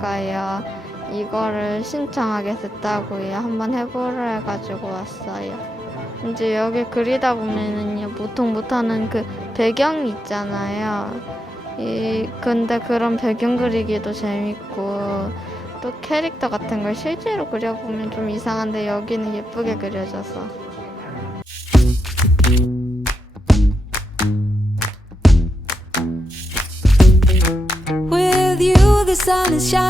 엄마가요. 이거를 신청하게 됐다고요. 한번 해보려 해가지고 왔어요. 이제 여기 그리다 보면은요 보통 못하는 그 배경 있잖아요. 이 근데 그런 배경 그리기도 재밌고 또 캐릭터 같은 걸 실제로 그려보면 좀 이상한데 여기는 예쁘게 그려져서. With you, the sun is shining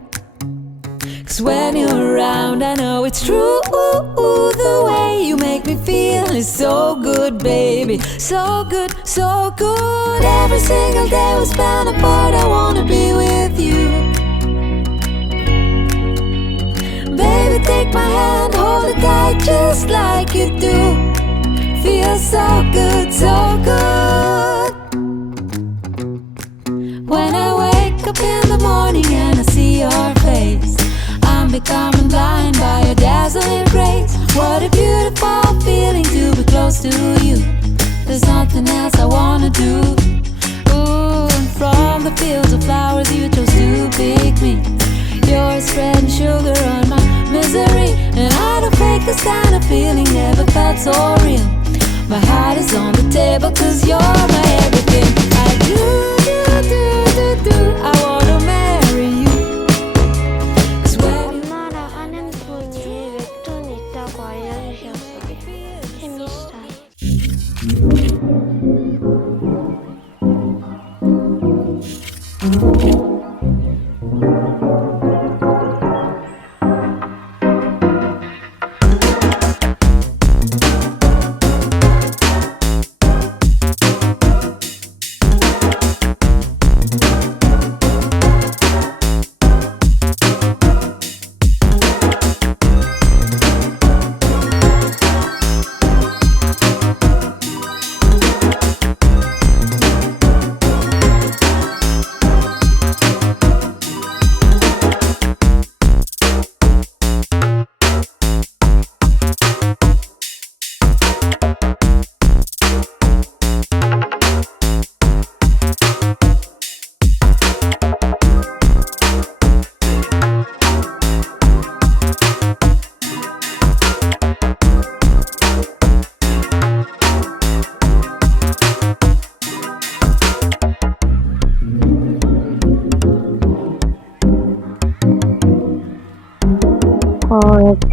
Cause when you're around, I know it's true. The way you make me feel is so good, baby. So good, so good. Every single day we spend apart, I wanna be with you. Baby, take my hand, hold it tight just like you do. Feels so good, so good. When I wake up in close to you. There's nothing else I wanna do. Ooh, and from the fields of flowers you chose to pick me. You're spreading sugar on my misery, and I don't fake this kind of feeling. Never felt so real. My heart is on the table, cause you're my everything. I do, do, do, do, 어,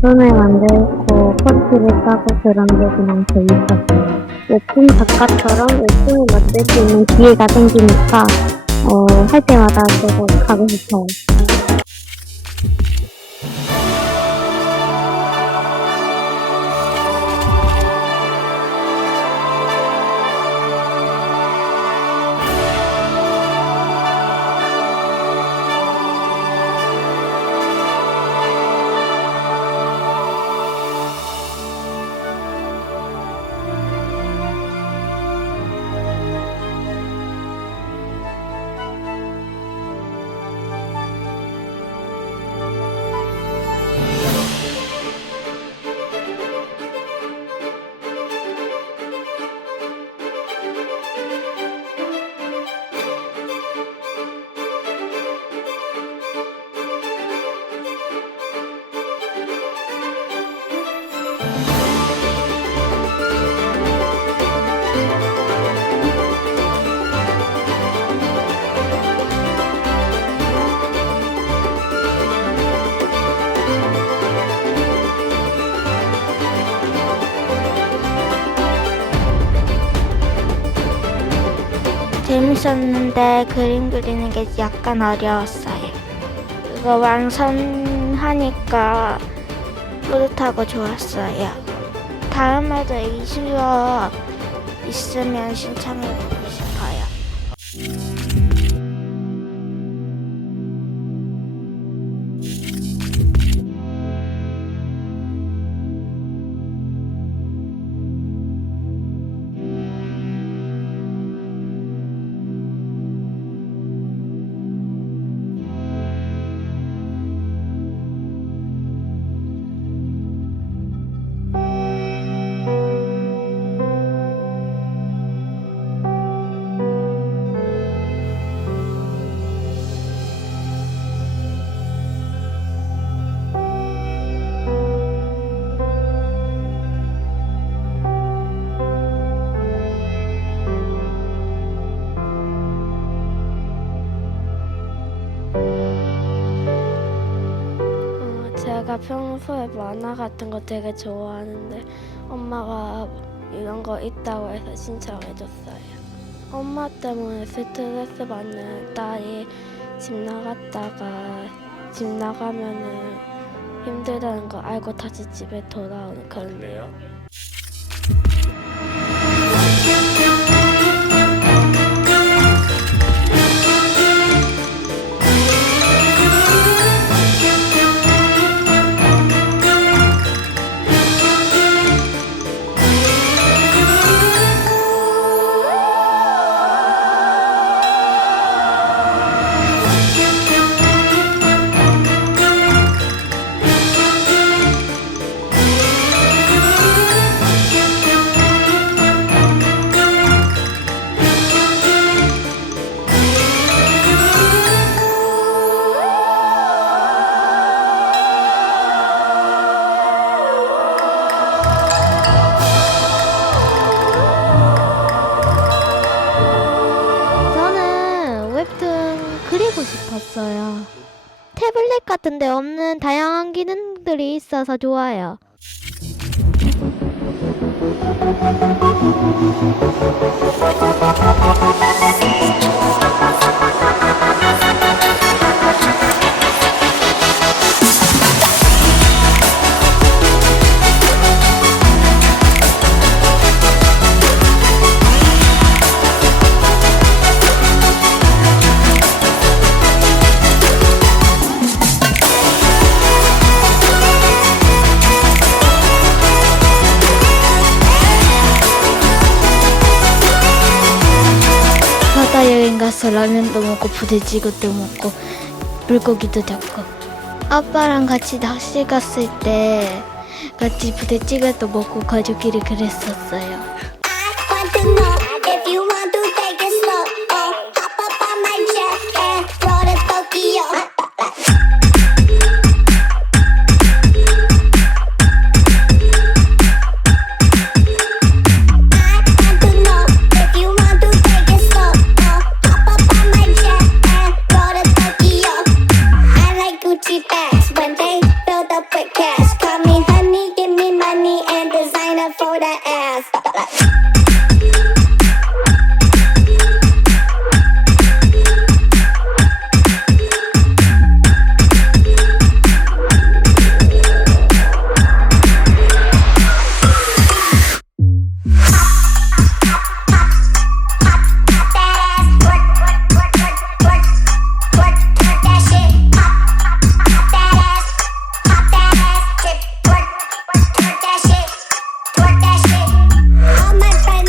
웹툰을 만들고 코치를 짜고 그런 게 그냥 재밌었어요. 웹툰 작가처럼 웹툰을 만들 수 있는 기회가 생기니까 어, 할 때마다 계속 가고 싶어요. 재밌었는데 그림 그리는 게 약간 어려웠어요. 그거 완성하니까 뿌듯하고 좋았어요. 다음에도 이 수업 있으면 신청해보고 싶어요. 평소에 만화 같은 거 되게 좋아하는데 엄마가 이런 거 있다고 해서 신청해줬어요. 엄마 때문에 스트레스 받는 딸이 집 나갔다가 집 나가면은 힘들다는 거 알고 다시 집에 돌아오는 그런. 저 태블릿 같은 데 없는 다양한 기능들이 있어서 좋아요. 부대찌개도 먹고 물고기도 잡고 아빠랑 같이 낚시 갔을 때 같이 부대찌개도 먹고 가족끼리 그랬었어요.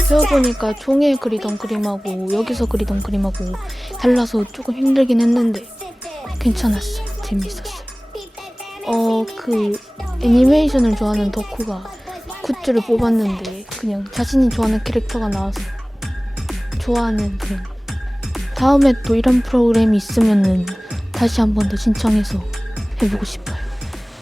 배워보니까 종이에 그리던 그림하고 여기서 그리던 그림하고 달라서 조금 힘들긴 했는데 괜찮았어요. 재밌었어요. 어, 그 애니메이션을 좋아하는 덕후가 굿즈를 뽑았는데 그냥 자신이 좋아하는 캐릭터가 나와서 좋아하는 그런 다음에 또 이런 프로그램이 있으면은 다시 한 번 더 신청해서 해보고 싶어요.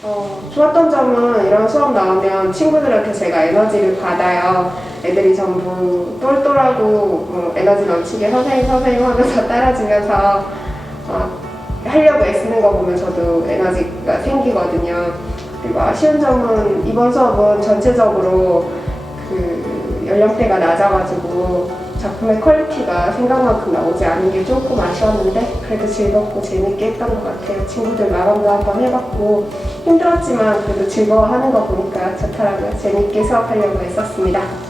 어, 좋았던 점은 이런 수업 나오면 친구들한테 제가 에너지를 받아요. 애들이 전부 똘똘하고 뭐 에너지 넘치게 선생님 선생님 하면서 따라주면서 어, 하려고 애쓰는 거 보면 저도 에너지가 생기거든요. 그리고 아쉬운 점은 이번 수업은 전체적으로 그 연령대가 낮아가지고 작품의 퀄리티가 생각만큼 나오지 않은 게 조금 아쉬웠는데 그래도 즐겁고 재밌게 했던 것 같아요. 친구들 마감도 한번 해봤고 힘들었지만 그래도 즐거워하는 거 보니까 좋더라고요. 재밌게 수업하려고 했었습니다.